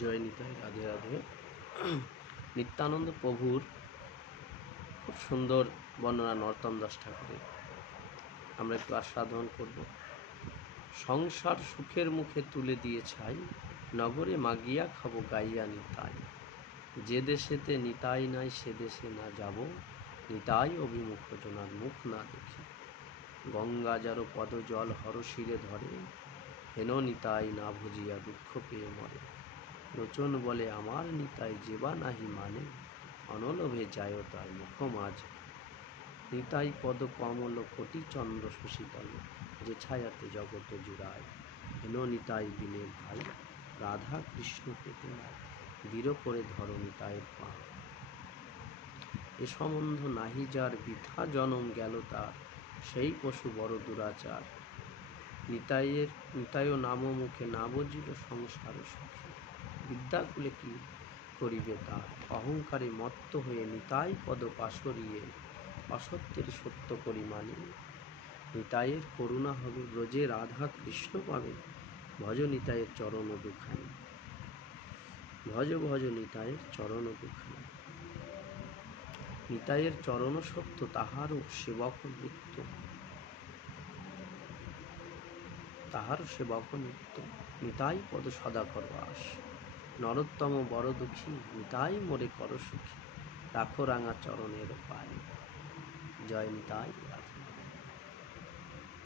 জয় নিতাই, রাধে রাধে। নিত্যানন্দ প্রভুর খুব সুন্দর বর্ণনা নরোত্তম দাস ঠাকুরের, আমরা একটু আস্বাদন করব। সংসার সুখের মুখে তুলে দিয়ে ছাই, নগরে মাগিয়া খাবো গাইয়া নিতাই। যে দেশেতে নিতাই নাই সে দেশে না যাব, নিতাই অভিমুখ জনার মুখ না দেখি। গঙ্গা যারো পদ জল হরশিরে ধরে, হেন নিতাই না ভুজিয়া দুঃখ পেয়ে মরে। লোচন বলে আমার নিতাই যেবা নাহি মানে, অনলোভে যায় তার মুখ মাঝে। নিতাই পদ কমল কোটি চন্দ্র শশীতল, যে ছায়াতে জগত জুড়ায়। হেন নিতাই বিনে ভাই রাধা কৃষ্ণ পেতে নাই, দৃঢ় করে ধর নিতাইয়ের পা। এ সম্বন্ধ নাহি যার বৃথা জনম গেল তার, সেই পশু বড় দুরাচার। নিতাই নাম মুখে না বুঝিল সংসার সুখী, বিদ্যাকুলে কি করিবে তার। অহংকারে মত্ত হয়ে নিতাই পদ পাশরিয়ে, অসত্যের সত্য করি মানি। নিতাইয়ের করুণা হবে ব্রজে রাধা কৃষ্ণ পাবে, ভজ নিতাইয়ের চরণ দুখানি। ভজ ভজ নিতাইয়ের চরণ দুখানি। নিতাইয়ের চরণ সত্য, তাহারও সেবক নিত্য, তাহারও সেবক নিত্য। নিতাই পদ সদা কর আস, নরোত্তম বড় দুঃখী, নিতাই মোরে কর সুখী। রাখো রাঙা চরণের পায়ে। জয় নিতাই।